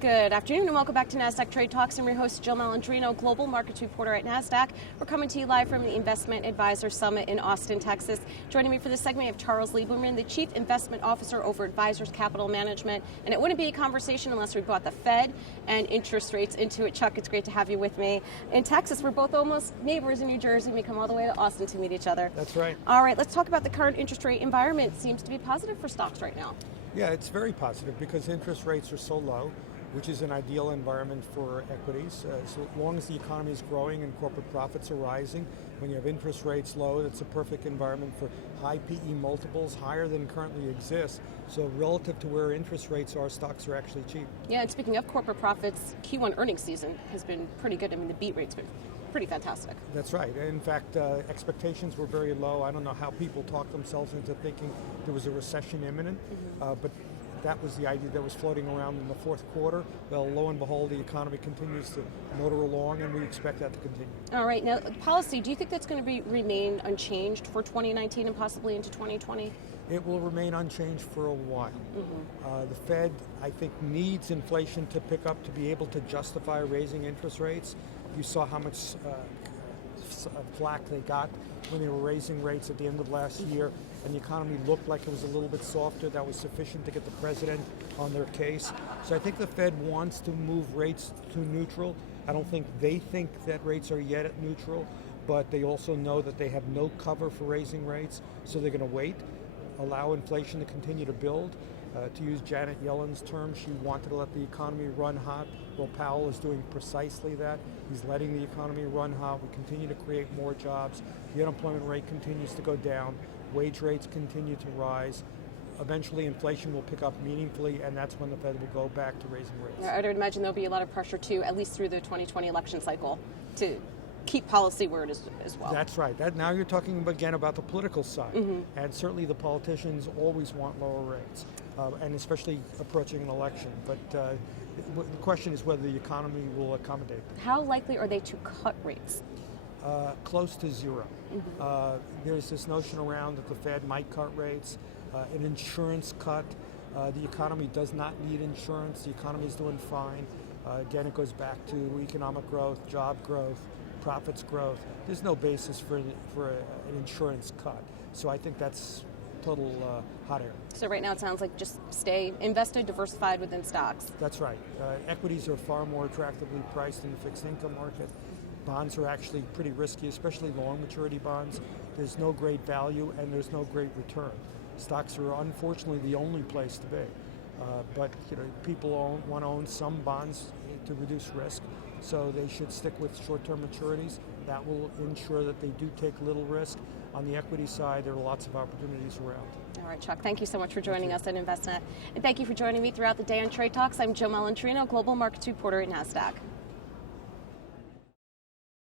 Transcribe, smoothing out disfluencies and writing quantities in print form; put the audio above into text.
Good afternoon and welcome back to Nasdaq Trade Talks. I'm your host, Jill Malandrino, Global Markets Reporter at Nasdaq. We're coming to you live from the Investment Advisor Summit in Austin, Texas. Joining me for this segment, we have Charles Lieberman, the Chief Investment Officer over Advisors Capital Management. And it wouldn't be a conversation unless we brought the Fed and interest rates into it. Chuck, it's great to have you with me. In Texas, we're both almost neighbors in New Jersey. We come all the way to Austin to meet each other. That's right. All right, let's talk about the current interest rate environment. It seems to be positive for stocks right now. Yeah, it's very positive because interest rates are so low, which is an ideal environment for equities. So long as the economy is growing and corporate profits are rising, when you have interest rates low, that's a perfect environment for high PE multiples, higher than currently exist. So relative to where interest rates are, stocks are actually cheap. Yeah, and speaking of corporate profits, Q1 earnings season has been pretty good. I mean, the beat rate's been pretty fantastic. That's right. In fact, expectations were very low. I don't know how people talked themselves into thinking there was a recession imminent, but that was the idea that was floating around in the fourth quarter. Well, lo and behold, the economy continues to motor along, and we expect that to continue. All right. Now, policy, do you think that's going to remain unchanged for 2019 and possibly into 2020? It will remain unchanged for a while. The Fed, I think, needs inflation to pick up to be able to justify raising interest rates. You saw how much flack they got when they were raising rates at the end of last year, and the economy looked like it was a little bit softer. That was sufficient to get the president on their case. So I think the Fed wants to move rates to neutral. I don't think they think that rates are yet at neutral, but they also know that they have no cover for raising rates, so they're going to wait, allow inflation to continue to build. To use Janet Yellen's term, she wanted to let the economy run hot. Well, Powell is doing precisely that. He's letting the economy run hot. We continue to create more jobs. The unemployment rate continues to go down. Wage rates continue to rise. Eventually, inflation will pick up meaningfully, and that's when the Fed will go back to raising rates. I would imagine there'll be a lot of pressure, too, at least through the 2020 election cycle, to keep policy where it is as well. That's right. Now you're talking again about the political side, and certainly the politicians always want lower rates, and especially approaching an election. But the question is whether the economy will accommodate them. How likely are they to cut rates? Close to zero. There's this notion around that the Fed might cut rates, an insurance cut. The economy does not need insurance. The economy is doing fine. Again, it goes back to economic growth, job growth, profits growth. There's no basis for an insurance cut. So I think that's total hot air. So right now it sounds like just stay invested, diversified within stocks. That's right. Equities are far more attractively priced in the fixed income market. Bonds are actually pretty risky, especially long maturity bonds. There's no great value and there's no great return. Stocks are unfortunately the only place to be. But people want to own some bonds to reduce risk, so they should stick with short-term maturities. That will ensure that they do take little risk. On the equity side, there are lots of opportunities around. All right, Chuck, thank you so much for joining us at InvestNet. And thank you for joining me throughout the day on Trade Talks. I'm Jill Malandrino, Global Markets Reporter at Nasdaq.